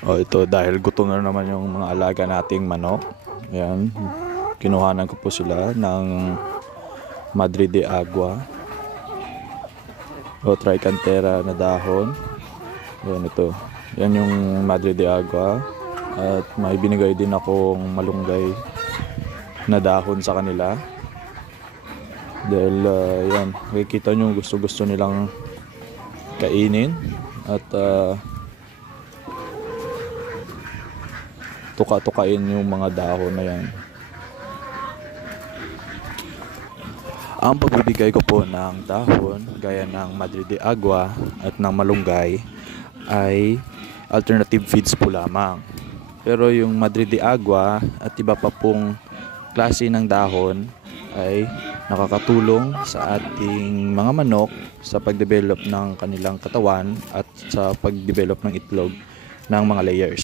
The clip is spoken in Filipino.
O ito, dahil gutom na naman yung mga alaga nating manok. Ayan, kinuhanan ko po sila ng Madre de Agua o Tricantera na dahon. Ayan ito. Yan yung Madre de Agua. At may binigay din akong malunggay na dahon sa kanila. Dahil yan, makikita nyo gusto nilang kainin. At tuka-tukain yung mga dahon na yan. Ang pagbibigay ko po ng dahon gaya ng Madre de Agua at ng malunggay ay alternative feeds po lamang. Pero yung Madre de Agua at iba pa pong klase ng dahon ay nakakatulong sa ating mga manok sa pagdevelop ng kanilang katawan at sa pagdevelop ng itlog ng mga layers.